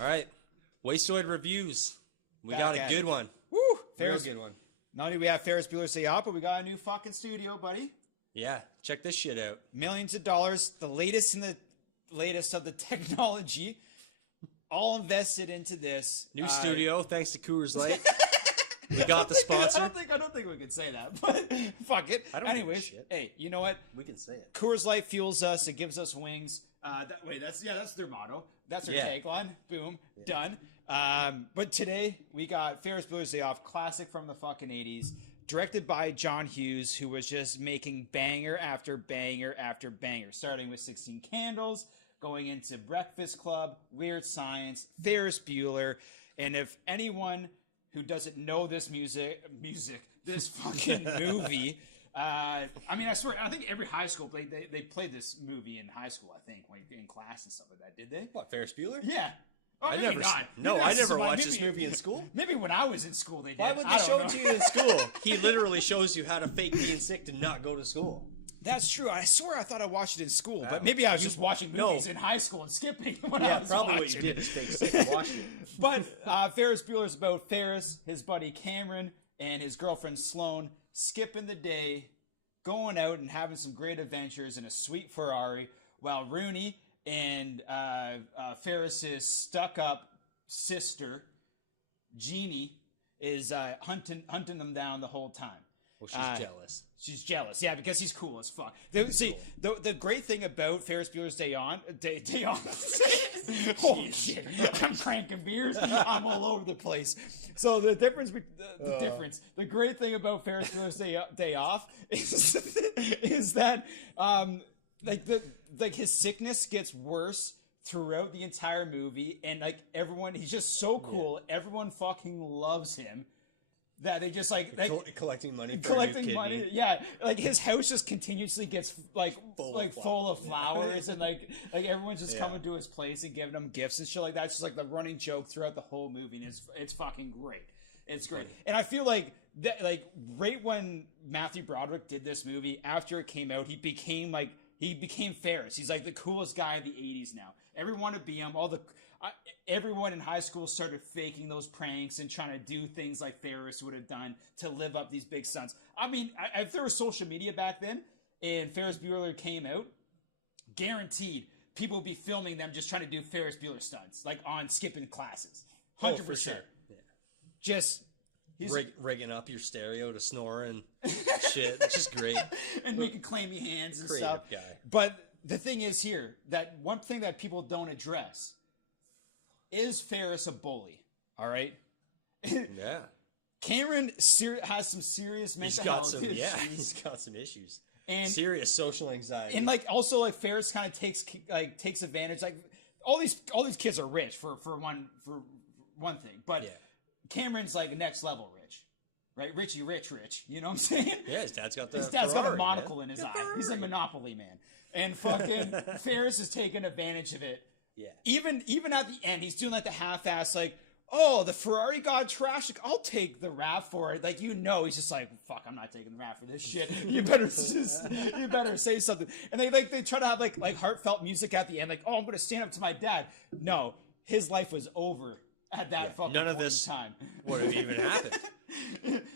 All right. Wastoid reviews. We Back got a at good it. one. Woo! Real good one. Not only do we have Ferris Bueller's Day Off, but we got a new fucking studio, buddy. Yeah. Check this shit out. Millions of dollars, the latest in the latest of the technology, all invested into this. New studio, thanks to Coors Light. We got the sponsor. I don't think we can say that, but fuck it. I don't give a Anyways, shit. hey, you know what? We can say it. Coors Light fuels us. It gives us wings. That's their motto. That's their tagline. Boom, done. But today we got Ferris Bueller's Day Off, classic from the fucking 80s, directed by John Hughes, who was just making banger after banger after banger, starting with 16 Candles, going into Breakfast Club, Weird Science, Ferris Bueller, and if anyone who doesn't know this this fucking movie. I swear, I think every high school they played this movie in high school. I think when in class and stuff like that. Did they? What, Ferris Bueller? Yeah. Oh, I maybe never. not. No, Maybe I that's never why- watched maybe- this movie in school. Maybe when I was in school they did. Why would I they show don't it to know. you in school? He literally shows you how to fake being sick to not go to school. That's true. I swear I thought I watched it in school, but maybe I was just watching movies in high school and skipping when I was probably watching what you did it. is fake sick and watch it. But Ferris Bueller's about Ferris, his buddy Cameron, and his girlfriend Sloane skipping the day, going out and having some great adventures in a sweet Ferrari, while Rooney and Ferris's stuck-up sister, Jeannie, is hunting them down the whole time. Well, she's jealous. She's jealous, yeah, because he's cool as fuck. The great thing about Ferris Bueller's Day On. Holy shit! I'm cranking beers. I'm all over the place. So the great thing about Ferris Bueller's Day Off is that his sickness gets worse throughout the entire movie, and he's just so cool. Yeah. Everyone fucking loves him. That they just collecting money, yeah. Like his house just continuously gets full of flowers, and like everyone's just coming to his place and giving him gifts and shit like that. It's just like the running joke throughout the whole movie, and it's fucking great. It's great, and I feel like that right when Matthew Broderick did this movie, after it came out, he became Ferris. He's like the coolest guy in the '80s now. Everyone to be him. Everyone in high school started faking those pranks and trying to do things like Ferris would have done to live up these big stunts. I mean, if there was social media back then and Ferris Bueller came out, guaranteed people would be filming them just trying to do Ferris Bueller stunts, like on skipping classes. 100%. For sure. Yeah. Just rigging up your stereo to snore and shit. It's just great. And making clammy hands and Creative stuff. Guy. But the thing is here, that one thing that people don't address is Ferris a bully? All right. Yeah. Cameron has some serious mental health issues. Yeah, he's got some issues. And serious social anxiety. And also Ferris kind of takes advantage. Like all these kids are rich for one thing, but Cameron's like next level rich. Right? Richie rich. You know what I'm saying? Yeah, his dad's got got a monocle in his eye. He's a Monopoly man. And fucking Ferris is taking advantage of it. Yeah. Even at the end, he's doing like the half-ass, like, oh, the Ferrari got trashed. Like, I'll take the rap for it. Like, he's just like, fuck, I'm not taking the rap for this shit. You better say something. And they try to have like heartfelt music at the end, like, oh, I'm gonna stand up to my dad. No, his life was over at that fucking None of point this in time. would have even happened.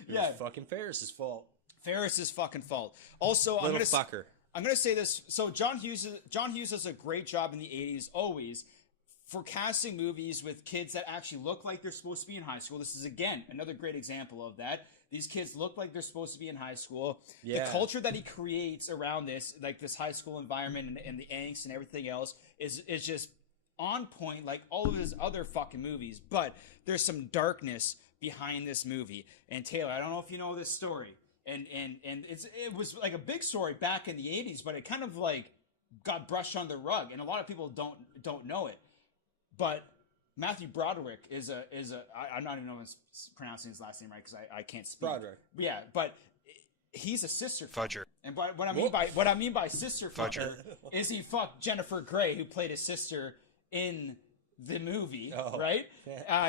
Yeah, fucking Ferris's fault. Ferris's fucking fault. Also, I'm gonna say this. So John Hughes does a great job in the 80s always for casting movies with kids that actually look like they're supposed to be in high school. This is again another great example of that. These kids look like they're supposed to be in high school. Yeah. The culture that he creates around this high school environment and the angst and everything else is just on point, like all of his other fucking movies. But there's some darkness behind this movie. And Taylor, I don't know if you know this story. And it was like a big story back in the 80s, but it kind of like got brushed on the rug, and a lot of people don't know it. But Matthew Broderick I'm not even know if I'm pronouncing his last name right because I can't speak. Broderick. Yeah, but he's a sister fudger. And what I mean by sister fudger is he fucked Jennifer Grey, who played his sister in the movie, right?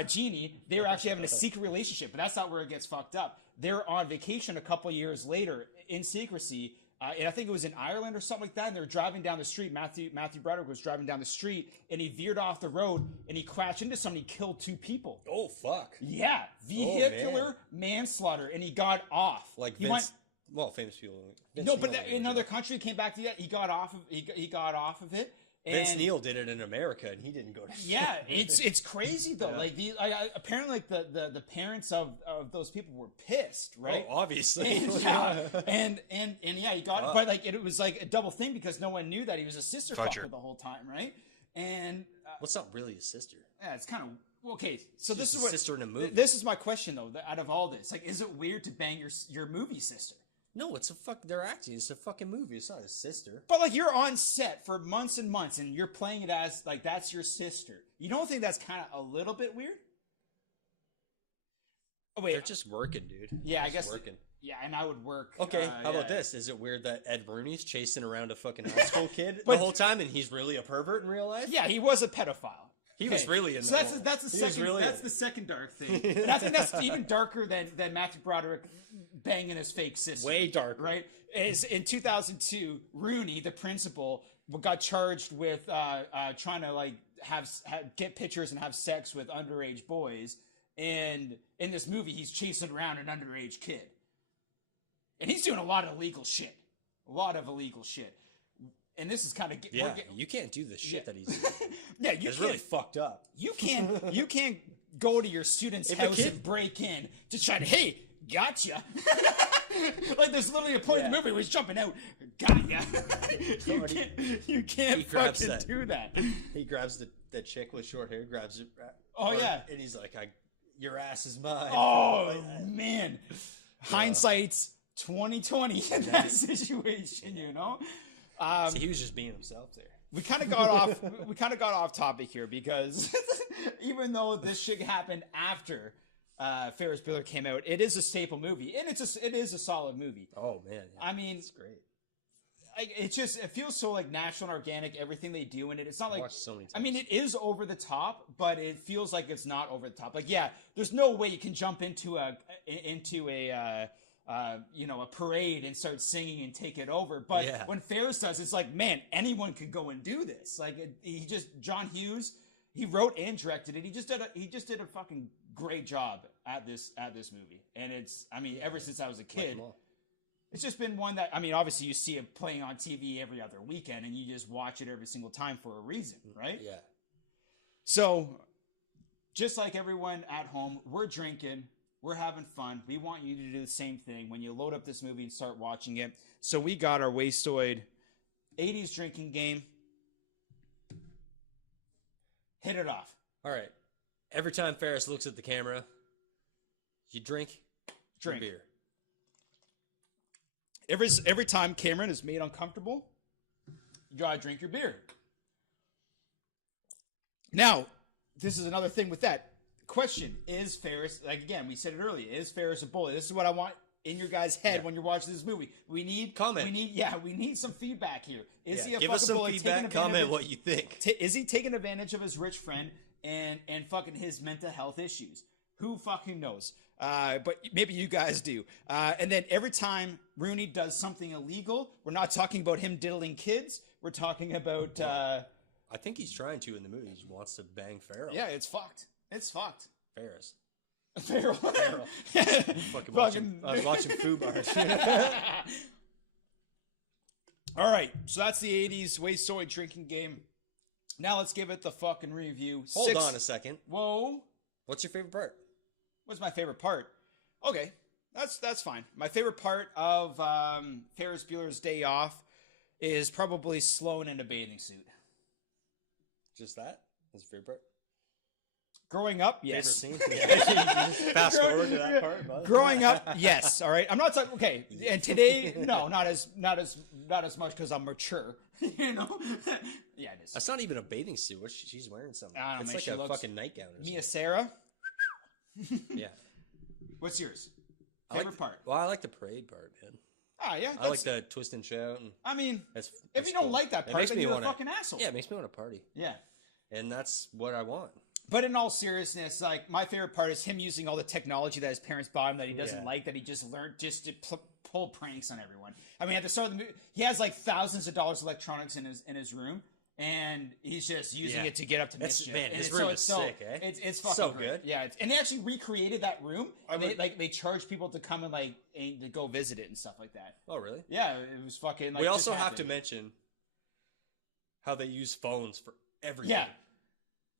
Jeannie. They were actually having a secret relationship, but that's not where it gets fucked up. They're on vacation a couple years later in secrecy and I think it was in Ireland or something like that. And they were driving down the street. Matthew Broderick was driving down the street, and he veered off the road, and he crashed into somebody, killed 2 people. Oh fuck! Yeah, vehicular manslaughter, and he got off. Like he Vince, faamous people. No, but in another country, came back to that. He got off of. He got off of it. Vince Neil did it in America, and he didn't go to. Yeah, it's crazy though. Yeah. Like apparently, like the parents of those people were pissed, right? Oh, obviously. And he got it, but like it was like a double thing because no one knew that he was a sister fucker the whole time, right? And what's not really a sister? Yeah, it's kind of okay. So this is what sister in a movie. This is my question though. Out of all this, like, is it weird to bang your movie sister? No, it's a they're acting. It's a fucking movie. It's not his sister. But like, you're on set for months and months, and you're playing it as like that's your sister. You don't think that's kind of a little bit weird? Oh wait, they're just working, dude. Yeah, I guess. Working. Yeah, and I would work. Okay, how about this? Is it weird that Ed Rooney's chasing around a fucking high school kid the whole time, and he's really a pervert in real life? Yeah, he was a pedophile. He was really in so that's the second dark thing. And I think that's even darker than Matthew Broderick banging his fake sister. Way darker, right? Is in 2002, Rooney, the principal, got charged with trying to like get pictures and have sex with underage boys. And in this movie, he's chasing around an underage kid, and he's doing a lot of illegal shit. And this is kind of you can't do the shit that he's doing. Yeah, it's really fucked up. You can't go to your student's house and break in to try to, hey, gotcha. Like there's literally a point in the movie where he's jumping out, got ya. You can't fucking do that. He grabs the chick with short hair, grabs it. And he's like, your ass is mine. Oh man, hindsight's 2020 in that situation, you know. See, he was just being himself there. We kind of got off topic here because even though this shit happened after Ferris Bueller came out, it is a staple movie, and it is a solid movie. Oh man, I mean, it's great. It feels so like natural and organic. Everything they do in it, it's not like. Watched so many times. I mean, it is over the top, but it feels like it's not over the top. Like, yeah, there's no way you can jump into a parade and start singing and take it over. But when Ferris does, it's like, man, anyone could go and do this. Like John Hughes, he wrote and directed it. He just did a fucking great job at this movie. And ever since I was a kid, it's just been one that, obviously you see it playing on TV every other weekend and you just watch it every single time for a reason, right? Yeah. So just like everyone at home, we're drinking. We're having fun. We want you to do the same thing when you load up this movie and start watching it. So we got our Wastoid 80s drinking game. Hit it off. All right. Every time Ferris looks at the camera, you drink beer. Every time Cameron is made uncomfortable, you gotta drink your beer. Now, this is another thing with that. Question, is Ferris, like again, we said it earlier, is Ferris a bully? This is what I want in your guys' head when you're watching this movie. We need comment. We need some feedback here. Is he a give fucking us some bully? feedback, comment what you think. Is he taking advantage of his rich friend and fucking his mental health issues? Who fucking knows? But maybe you guys do. And then every time Rooney does something illegal, we're not talking about him diddling kids. We're talking about... I think he's trying to in the movie. He wants to bang Farrell. Yeah, it's fucked. It's fucked. Ferris. Farrell. I was watching Fubar. All right, so that's the 80s Wastoid drinking game. Now let's give it the fucking review. Hold on a second. Whoa. What's your favorite part? What's my favorite part? Okay, that's fine. My favorite part of Ferris Bueller's Day Off is probably Sloane in a bathing suit. Just that? That's your favorite part? Growing up, yes. Favorite scene? Yeah. Fast forward to that part. Bud. Growing up, yes. All right. I'm not talking. Okay. And today, no, not as much because I'm mature. You know. Yeah, it is. That's not even a bathing suit. She's wearing something. I don't know, it's like a fucking nightgown. Or Mia Sarah. Yeah. What's yours? Favorite part? Well, I like the parade part, man. Ah, yeah. I like the twist and shout. And if you don't like that part, then you're a fucking asshole. Yeah, it makes me want to party. Yeah. And that's what I want. But in all seriousness, like, my favorite part is him using all the technology that his parents bought him that he doesn't like, that he just learned just to pull pranks on everyone. I mean, at the start of the movie, he has like thousands of dollars of electronics in his room, and he's just using it to get up to mischief. Man, his room is sick, eh? It's fucking so great. good. Yeah, and they actually recreated that room. They charge people to come and to go visit it and stuff like that. Oh, really? Yeah, it was fucking. Like, we also have to mention how they use phones for everything. Yeah.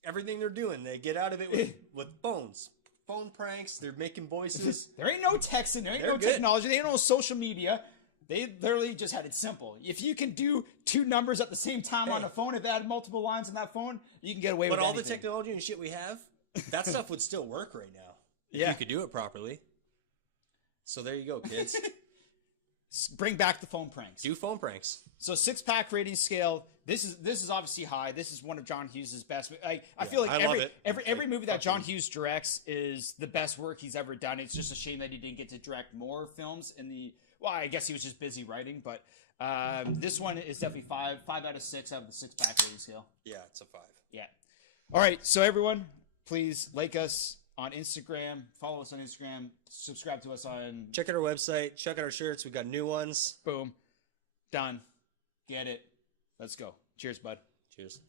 Everything they're doing, they get out of it with phones. Phone pranks, they're making voices. There ain't no texting, there ain't no technology, there ain't no social media. They literally just had it simple. If you can do 2 numbers at the same time on a phone, if they had multiple lines on that phone, you can get away with it. But all the technology and shit we have, that stuff would still work right now. If you could do it properly. So there you go, kids. Bring back the phone pranks. Do phone pranks. So 6-pack rating scale. This is obviously high. This is one of John Hughes' best. I feel like every movie that John Hughes directs is the best work he's ever done. It's just a shame that he didn't get to direct more films in the. Well, I guess he was just busy writing, but this one is definitely 5 out of 6 out of the 6-pack rating scale. Yeah, it's a 5. Yeah. All right, so everyone, please like us on Instagram, follow us on Instagram, subscribe to us on. Check out our website. Check out our shirts. We got new ones. Boom, done. Get it. Let's go. Cheers, bud. Cheers.